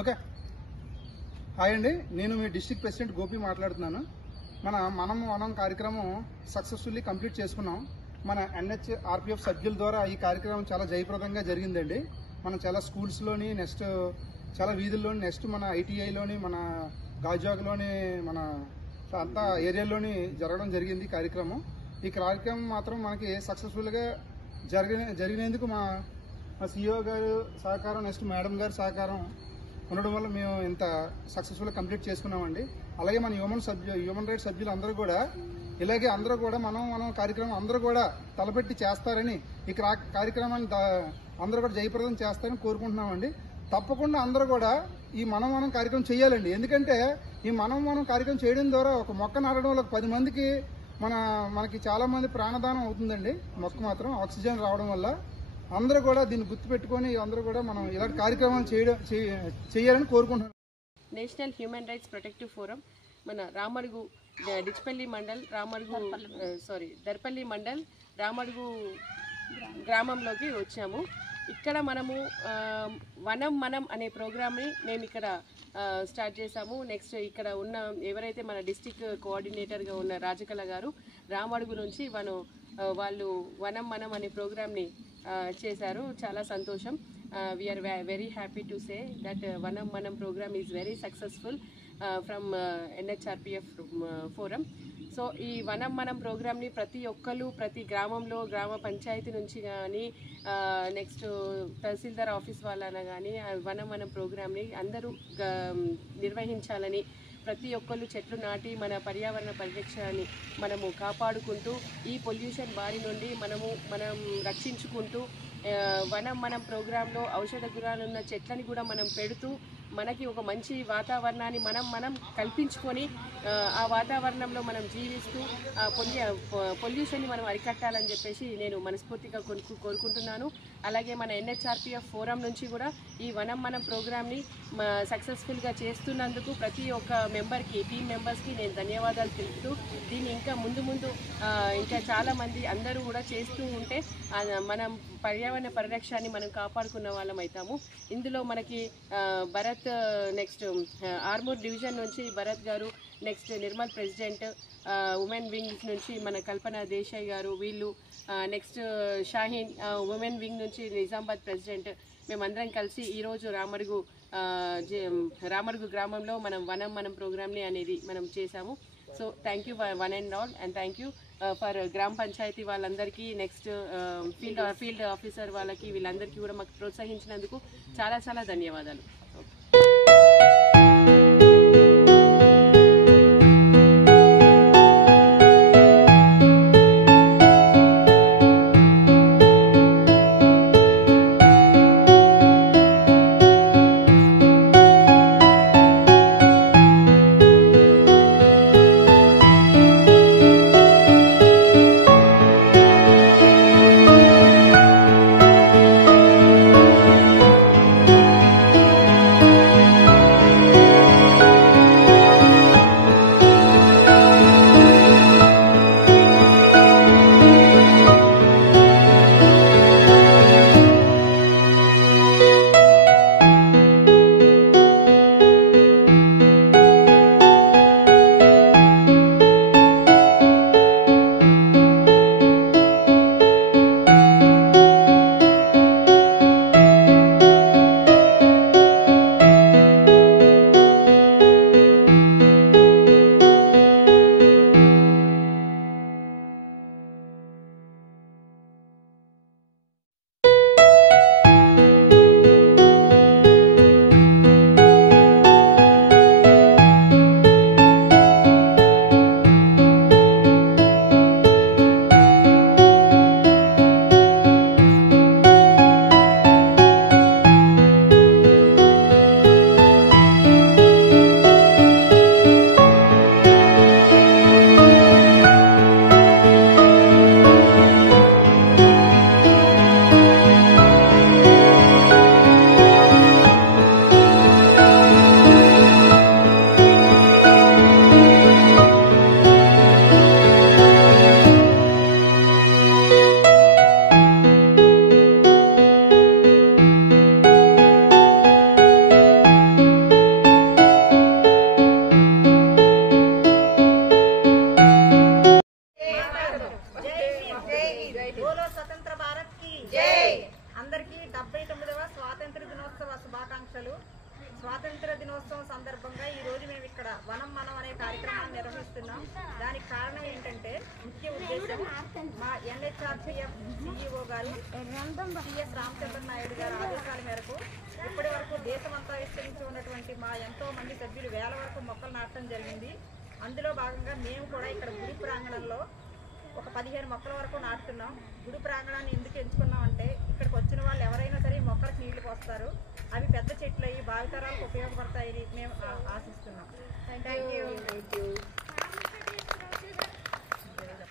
Okay. Hi అండి, నేను మీ district president Gopi మాట్లాడుతున్నాను. మనం కార్యక్రమం సక్సెస్ఫుల్లీ కంప్లీట్ చేసుకున్నాం. మన NHRPF సభ్యుల ద్వారా ఈ కార్యక్రమం చాలా జయప్రదంగా జరిగిందండి. మనం చాలా స్కూల్స్లోని, నెక్స్ట్ చాలా వీధుల్లోని, నెక్స్ట్ మన ITIలోని, మన గాజువాకలోని, మన అంతా ఏరియాల్లోని జరగడం జరిగింది కార్యక్రమం. ఈ కార్యక్రమం మాత్రం మనకి సక్సెస్ఫుల్గా జరిగినందుకు మా CEO గారు సహకారం, నెక్స్ట్ మేడం గారి సహకారం ఉండడం వల్ల మేము ఇంత సక్సెస్ఫుల్గా కంప్లీట్ చేసుకున్నామండి. అలాగే మన హ్యూమన్ రైట్స్ సభ్యులు అందరూ కూడా ఇలాగే అందరూ కూడా మనం కార్యక్రమం అందరూ కూడా తలపెట్టి చేస్తారని, ఈ కార్యక్రమాన్ని అందరూ కూడా జయప్రదం చేస్తారని కోరుకుంటున్నామండి. తప్పకుండా అందరూ కూడా ఈ మనం కార్యక్రమం చేయాలండి. ఎందుకంటే ఈ మనం కార్యక్రమం చేయడం ద్వారా ఒక మొక్క నాటడం వల్ల 10 మందికి మనకి చాలా మంది ప్రాణదానం అవుతుందండి. మొక్క మాత్రం ఆక్సిజన్ రావడం వల్ల అందరూ కూడా దీన్ని గుర్తుపెట్టుకొని అందరూ కూడా మనం ఇలాంటి కార్యక్రమాలు చేయాలని కోరుకుంటున్నాం. National human rights protective forum మన రామడుగు డిచ్పల్లి మండల్ దర్పల్లి మండల్ రామడుగు గ్రామంలోకి వచ్చాము. ఇక్కడ మనము మనం అనే ప్రోగ్రామ్ని మేము ఇక్కడ స్టార్ట్ చేశాము. నెక్స్ట్ ఇక్కడ ఉన్న ఎవరైతే మన డిస్టిక్ కోఆర్డినేటర్గా ఉన్న రాజకళ గారు రామడుగు నుంచి వాళ్ళు మనం అనే ప్రోగ్రామ్ని చేశారు. చాలా సంతోషం. We are very happy to say that మనం program is very successful from NHRPF forum. So ఈ మనం ప్రోగ్రామ్ని ప్రతి ఒక్కరు ప్రతి గ్రామంలో, గ్రామ పంచాయతీ నుంచి కానీ, నెక్స్ట్ తహసీల్దార్ ఆఫీస్ వాళ్ళన కానీ మనం ప్రోగ్రామ్ని అందరూ నిర్వహించాలని, ప్రతి ఒక్కళ్ళు చెట్లు నాటి మన పర్యావరణ పరిరక్షణని మనము కాపాడుకుంటూ ఈ పొల్యూషన్ బారి నుండి మనం రక్షించుకుంటూ మనం ప్రోగ్రాంలో ఔషధ గుణాలున్న చెట్లని కూడా మనం పెడుతూ మనకి ఒక మంచి వాతావరణాన్ని మనం కల్పించుకొని ఆ వాతావరణంలో మనం జీవిస్తూ పొల్యూషన్ని మనం అరికట్టాలని చెప్పేసి నేను మనస్ఫూర్తిగా కోరుకుంటున్నాను. అలాగే మన NHRPF ఫోరం నుంచి కూడా ఈ మనం ప్రోగ్రామ్ని సక్సెస్ఫుల్గా చేస్తున్నందుకు ప్రతి ఒక్క టీమ్ మెంబర్స్కి నేను ధన్యవాదాలు తెలుపుతూ, దీన్ని ఇంకా ముందు ఇంకా చాలామంది అందరూ కూడా చేస్తూ ఉంటే మనం పర్యావరణ పరిరక్షణని మనం కాపాడుకున్న వాళ్ళం అవుతాము. ఇందులో మనకి భరత్, నెక్స్ట్ ఆర్మూర్ డివిజన్ నుంచి భరత్ గారు, next Nirmal president, women wing నుంచి మన కల్పన దేశాయ్ గారు, వీళ్ళు నెక్స్ట్ షాహీన్ ఉమెన్ వింగ్ నుంచి నిజామాబాద్ ప్రెసిడెంట్, మేమందరం కలిసి ఈరోజు రామడుగు గ్రామంలో మనం ప్రోగ్రామ్ని అనేది మనం చేశాము. So thank you one and all, and thank you for గ్రామ పంచాయతీ వాళ్ళందరికీ, నెక్స్ట్ ఫీల్డ్ ఆఫీసర్ వాళ్ళకి, వీళ్ళందరికీ కూడా మాకు ప్రోత్సహించినందుకు చాలా చాలా ధన్యవాదాలు. దినోత్సవ శుభాకాంక్షలు. స్వాతంత్ర దినోత్సవం సందర్భంగా ఈ రోజు మేము ఇక్కడ వనం మనం అనే కార్యక్రమాన్ని నిర్వహిస్తున్నాం. దానికి కారణం ఏంటంటే ముఖ్య ఉద్దేశం మా NHRPF CEO గారు CS రామచంద్ర నాయుడు గారి ఆదేశాల మేరకు ఇప్పటి వరకు దేశమంతా విస్తరించి ఉన్నటువంటి మా ఎంతో మంది సభ్యులు వేల వరకు మొక్కలు నాటడం జరిగింది. అందులో భాగంగా మేము కూడా ఇక్కడ గుడి ప్రాంగణంలో ఒక 15 మొక్కల వరకు నాటుతున్నాం. గుడి ప్రాంగణాన్ని ఎందుకు ఎంచుకున్నామంటే ఇక్కడికి వచ్చిన వాళ్ళు ఎవరైనా సరే మొక్కలకు నీళ్లు పోస్తారు, అవి పెద్ద చెట్లు అయ్యి భావితరాలకు ఉపయోగపడతాయని మేము ఆశిస్తున్నాం. Thank you.